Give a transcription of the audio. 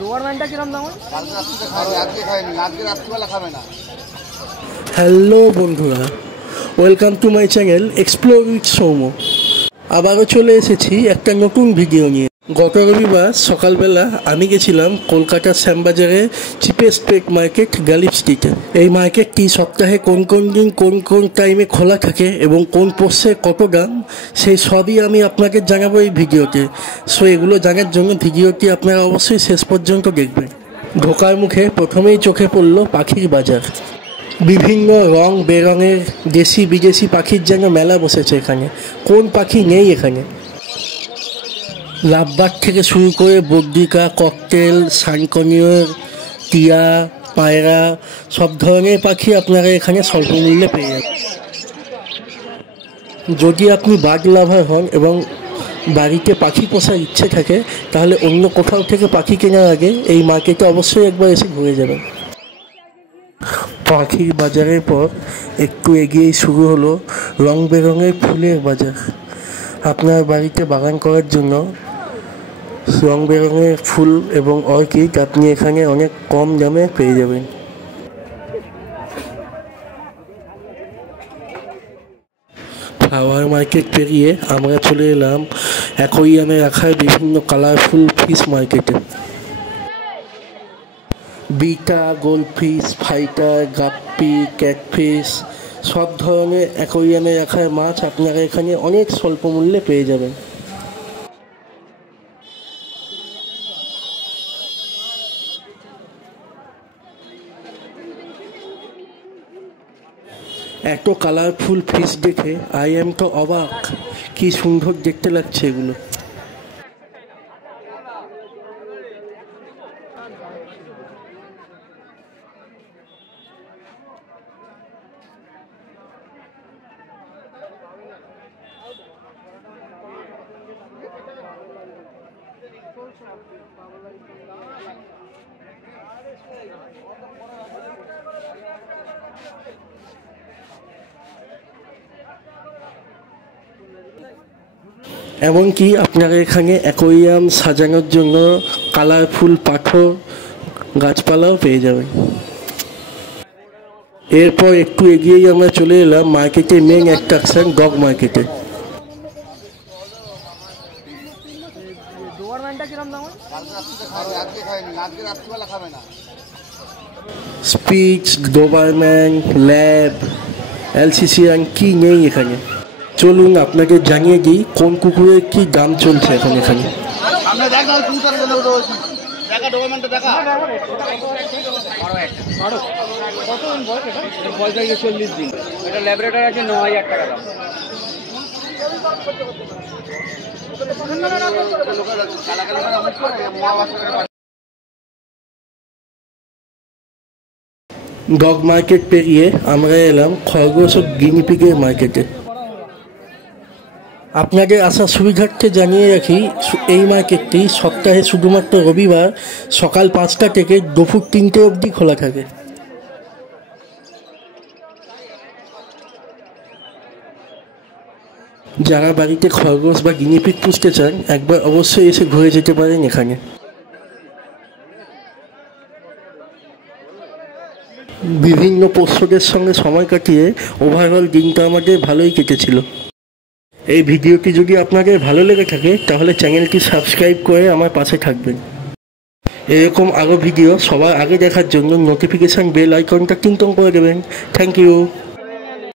ডোবারম্যানটা কিরম দাম? হ্যালো বন্ধুরা, welcome to my channel explore with Soum. আবারও চলে এসেছি একটা নতুন ভিডিও নিয়ে। গত রবিবার সকালবেলা আমি গেছিলাম কলকাতার শ্যামবাজারে চিপেস্ট পেট মার্কেট গালিব স্ট্রিটে। এই মার্কেটটি সপ্তাহে কোন কোন দিন কোন কোন টাইমে খোলা থাকে এবং কোন পোস্টে কত দাম, সেই সবই আমি আপনাকে জানাবো এই ভিডিওতে। সো এগুলো জানার জন্য ভিডিওটি আপনারা অবশ্যই শেষ পর্যন্ত দেখবেন। ঢোকার মুখে প্রথমেই চোখে পড়ল পাখির বাজার। বিভিন্ন রং বেরঙের দেশি বিদেশি পাখির যেন মেলা বসেছে এখানে। কোন পাখি নেই এখানে? লাভবার্ড থেকে শুরু করে বদ্রিকা, ককটেল, সানকনিয়র, টিয়া, পায়রা, সব ধরনের পাখি আপনারা এখানে স্বল্প মূল্যে পেয়ে যাবেন। যদি আপনি বার্ড লাভার হন এবং বাড়িতে পাখি পোষার ইচ্ছে থাকে, তাহলে অন্য কোথাও থেকে পাখি কেনার আগে এই মার্কেটে অবশ্যই একবার এসে ঘুরে যাবেন। পাখির বাজারের পর একটু এগিয়েই শুরু হলো রং বেরঙের ফুলের বাজার। আপনার বাড়িতে বাগান করার জন্য রং বেরঙের ফুল এবং অর্কিড আপনি এখানে অনেক কম দামে পেয়ে যাবেন। ফ্লাওয়ার মার্কেট পেরিয়ে আমরা চলে এলাম অ্যাকোয়ারিয়ামে রাখা বিভিন্ন কালারফুল ফিশ মার্কেটে। বিটা, গোল্ডফিশ, ফাইটার, গাপ্পি, ক্যাটফিশ, সব ধরনের অ্যাকোয়ারিয়ামে রাখা মাছ আপনারা এখানে অনেক স্বল্প মূল্যে পেয়ে যাবেন। এত কালারফুল ফিশ দেখে আই এম তো অবাক, কি সুন্দর দেখতে লাগছে এগুলো। এমনকি আপনারা এখানে অ্যাকোয়ারিয়াম সাজানোর জন্য কালারফুল পাথর, গাছপালাও পেয়ে যাবেন। এরপর একটু এগিয়েই আমরা চলে এলাম মার্কেটের মেন অ্যাট্রাকশন ডগ মার্কেটে। ডোবারম্যানটা কিরম দাম? স্পিচ, ডোবারম্যান, ল্যাব, এলসিসিয়ান কি নেই এখানে। চলুন আপনাকে জানিয়ে দিই কোন কুকুরের কি দাম চলছে এখন এখানে। ডগ মার্কেট পেরিয়ে আমরা এলাম খরগোশ ও গিনিপিগের মার্কেটে। আপনাদের আসার সুবিধার্থে জানিয়ে রাখি, এই মার্কেটটি সপ্তাহে শুধুমাত্র রবিবার সকাল 5টা থেকে দুপুর 3টে অবধি খোলা থাকে। যারা বাড়িতে খরগোশ বা গিনিপিগ পুষতে চান, একবার অবশ্যই এসে ঘুরে যেতে পারেন এখানে। বিভিন্ন পোষ্যদের সঙ্গে সময় কাটিয়ে ওভারঅল দিনটা আমাদের ভালোই কেটেছিল। এই ভিডিওটি যদি আপনাদের ভালো লেগে থাকে তাহলে চ্যানেলটি সাবস্ক্রাইব করে আমার পাশে থাকবেন। এরকম আরও ভিডিও সবার আগে দেখার জন্য নোটিফিকেশান বেল আইকনটা টিং টং করে দেবেন। Thank you.